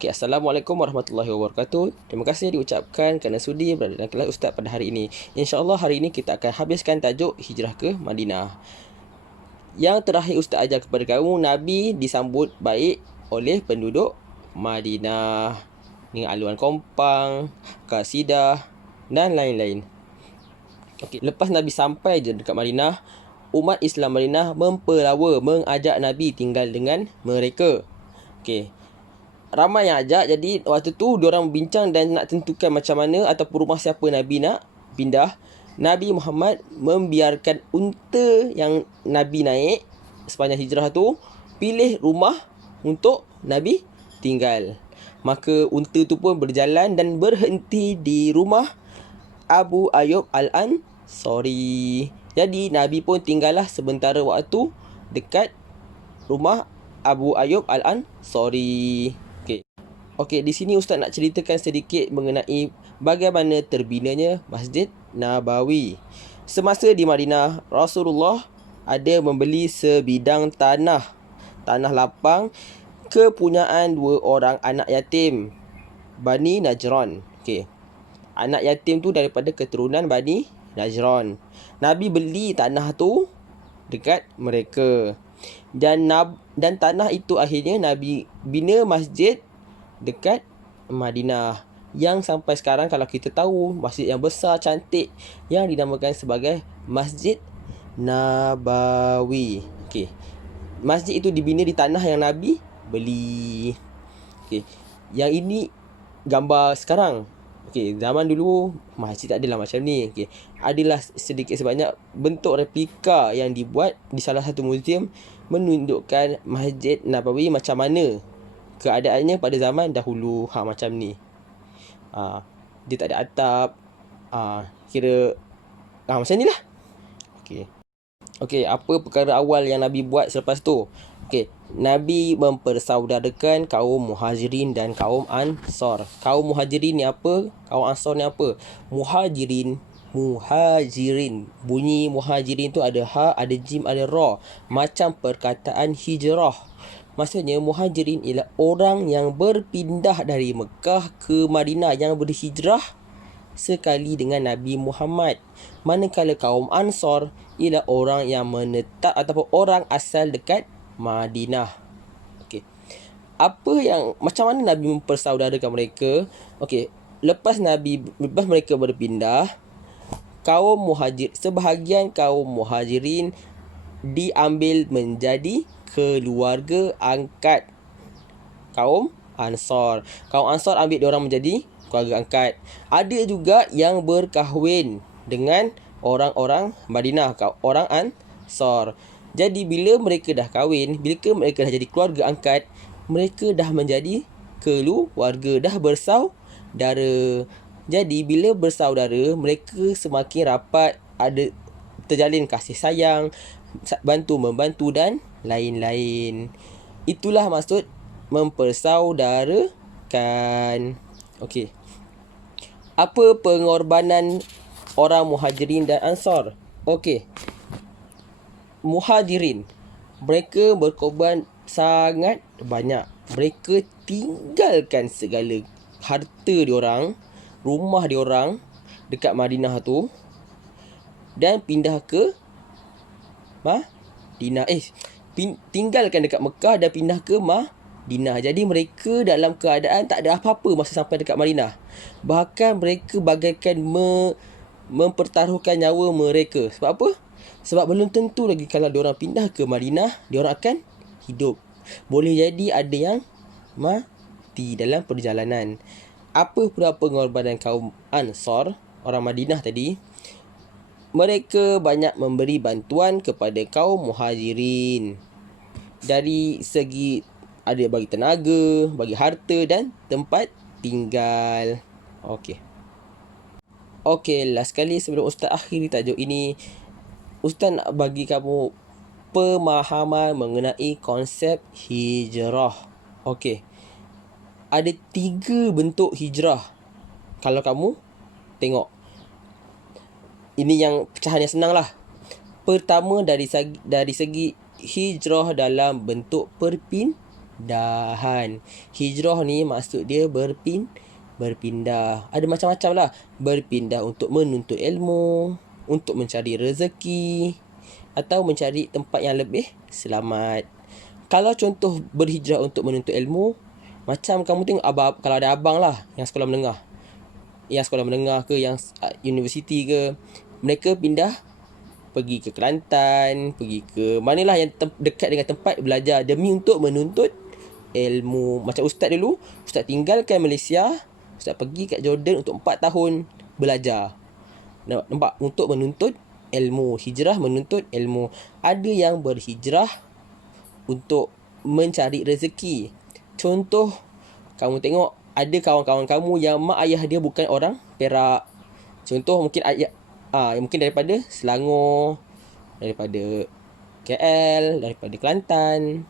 Okay, Assalamualaikum warahmatullahi wabarakatuh. Terima kasih diucapkan kerana sudi berada dalam kelas Ustaz pada hari ini. InsyaAllah hari ini kita akan habiskan tajuk hijrah ke Madinah. Yang terakhir Ustaz ajar kepada kamu, Nabi disambut baik oleh penduduk Madinah dengan aluan kompang, kasidah dan lain-lain. Okay, lepas Nabi sampai je dekat Madinah, umat Islam Madinah mempelawa mengajak Nabi tinggal dengan mereka. Okay, ramai yang ajak, jadi waktu tu diorang bincang dan nak tentukan macam mana ataupun rumah siapa Nabi nak pindah. Nabi Muhammad membiarkan unta yang Nabi naik sepanjang hijrah tu pilih rumah untuk Nabi tinggal. Maka unta tu pun berjalan dan berhenti di rumah Abu Ayyub Al-Ansari. Jadi Nabi pun tinggallah sementara waktu dekat rumah Abu Ayyub Al-Ansari. Okey, di sini Ustaz nak ceritakan sedikit mengenai bagaimana terbinanya Masjid Nabawi. Semasa di Madinah, Rasulullah ada membeli sebidang tanah lapang kepunyaan 2 orang anak yatim Bani Najran. Okey. Anak yatim tu daripada keturunan Bani Najran. Nabi beli tanah tu dekat mereka. Dan tanah itu akhirnya Nabi bina masjid dekat Madinah, yang sampai sekarang kalau kita tahu masjid yang besar cantik yang dinamakan sebagai Masjid Nabawi. Okey. Masjid itu dibina di tanah yang Nabi beli. Okey. Yang ini gambar sekarang. Okey, zaman dulu masjid tak adalah macam ni. Okey. Adalah sedikit sebanyak bentuk replika yang dibuat di salah satu muzium menunjukkan Masjid Nabawi macam mana keadaannya pada zaman dahulu. Macam ni. Dia tak ada atap. Kira macam ni lah. Okey, apa perkara awal yang Nabi buat selepas tu? Okey, Nabi mempersaudarakan kaum Muhajirin dan kaum Ansar. Kaum Muhajirin ni apa? Kaum Ansar ni apa? Muhajirin. Bunyi Muhajirin tu ada ha, ada jim, ada ra. Macam perkataan hijrah. Maksudnya Muhajirin ialah orang yang berpindah dari Mekah ke Madinah, yang berhijrah sekali dengan Nabi Muhammad. Manakala kaum Ansar ialah orang yang menetap ataupun orang asal dekat Madinah. Okey. Macam mana Nabi mempersaudarakan mereka? Okey, lepas mereka berpindah, sebahagian kaum Muhajirin diambil menjadi keluarga angkat kaum Ansar. Kaum Ansar ambil diorang menjadi keluarga angkat. Ada juga yang berkahwin dengan orang-orang Madinah, orang Ansar. Jadi bila mereka dah kahwin, bila mereka dah jadi keluarga angkat, mereka dah menjadi keluarga, dah bersaudara. Jadi bila bersaudara, mereka semakin rapat, ada terjalin kasih sayang, bantu-membantu dan lain-lain. Itulah maksud mempersaudarakan. Okey. Apa pengorbanan orang Muhajirin dan Ansar? Okey. Muhajirin, mereka berkorban sangat banyak. Mereka tinggalkan segala harta diorang, rumah diorang dekat Madinah tu dan pindah ke Madinah. Tinggalkan dekat Mekah dan pindah ke Madinah. Jadi mereka dalam keadaan tak ada apa-apa masa sampai dekat Madinah. Bahkan mereka bagaikan mempertaruhkan nyawa mereka. Sebab apa? Sebab belum tentu lagi kalau diorang pindah ke Madinah, diorang akan hidup. Boleh jadi ada yang mati dalam perjalanan. Apa pula pengorbanan kaum Ansar, orang Madinah tadi? Mereka banyak memberi bantuan kepada kaum Muhajirin. Dari segi ada bagi tenaga, bagi harta dan tempat tinggal. Okey, last sekali sebelum Ustaz akhiri tajuk ini, Ustaz nak bagi kamu pemahaman mengenai konsep hijrah. Okey. Ada 3 bentuk hijrah. Kalau kamu tengok, ini yang pecahan yang senang lah. Pertama, dari segi hijrah dalam bentuk perpindahan. Hijrah ni maksud dia berpindah. Ada macam-macam lah. Berpindah untuk menuntut ilmu, untuk mencari rezeki, atau mencari tempat yang lebih selamat. Kalau contoh berhijrah untuk menuntut ilmu, macam kamu tengok kalau ada abang lah yang sekolah menengah ke, yang universiti ke, mereka pindah pergi ke Kelantan, pergi ke manalah yang dekat dengan tempat belajar demi untuk menuntut ilmu. Macam ustaz dulu, ustaz tinggalkan Malaysia, ustaz pergi kat Jordan untuk 4 tahun belajar. Nampak? Untuk menuntut ilmu. Hijrah menuntut ilmu. Ada yang berhijrah untuk mencari rezeki. Contoh, kamu tengok ada kawan-kawan kamu yang mak ayah dia bukan orang Perak. Contoh mungkin mungkin daripada Selangor, daripada KL, daripada Kelantan.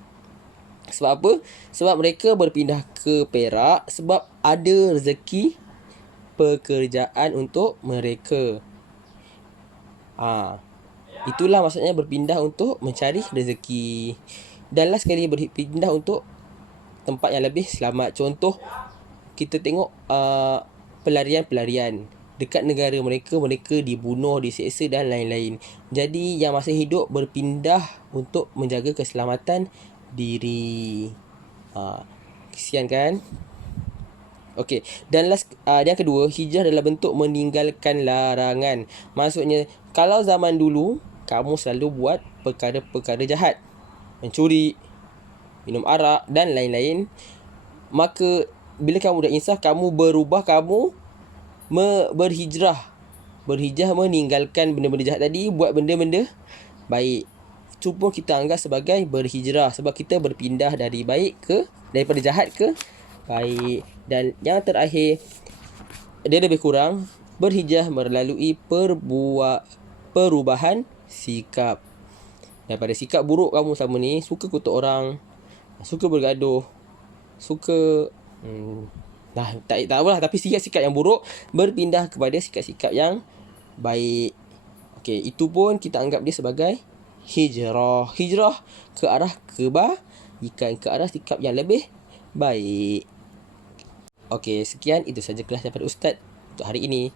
Sebab apa? Sebab mereka berpindah ke Perak sebab ada rezeki pekerjaan untuk mereka. Itulah maksudnya berpindah untuk mencari rezeki. Dan last sekali, berpindah untuk tempat yang lebih selamat. Contoh, kita tengok pelarian-pelarian dekat negara mereka dibunuh, diseksa dan lain-lain. Jadi yang masih hidup berpindah untuk menjaga keselamatan diri. Kesian kan? Okey, dan yang kedua, hijrah adalah bentuk meninggalkan larangan. Maksudnya, kalau zaman dulu kamu selalu buat perkara-perkara jahat, mencuri, minum arak dan lain-lain, maka bila kamu dah insaf, kamu berubah, kamu berhijrah meninggalkan benda-benda jahat tadi, buat benda-benda baik. Itu pun kita anggap sebagai berhijrah, sebab kita berpindah daripada jahat ke baik. Dan yang terakhir, dia lebih kurang, berhijrah melalui perubahan sikap. Daripada sikap buruk kamu selama ni, suka kutuk orang, suka bergaduh, suka tak apalah, tapi sikap-sikap yang buruk berpindah kepada sikap-sikap yang baik. Okey, itu pun kita anggap dia sebagai hijrah. Hijrah ke arah kebaikan, ke arah sikap yang lebih baik. Okey, sekian, itu saja kelas daripada Ustaz untuk hari ini.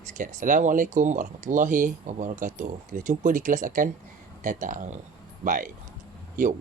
Sekian. Assalamualaikum warahmatullahi wabarakatuh. Kita jumpa di kelas akan datang. Bye. Yo.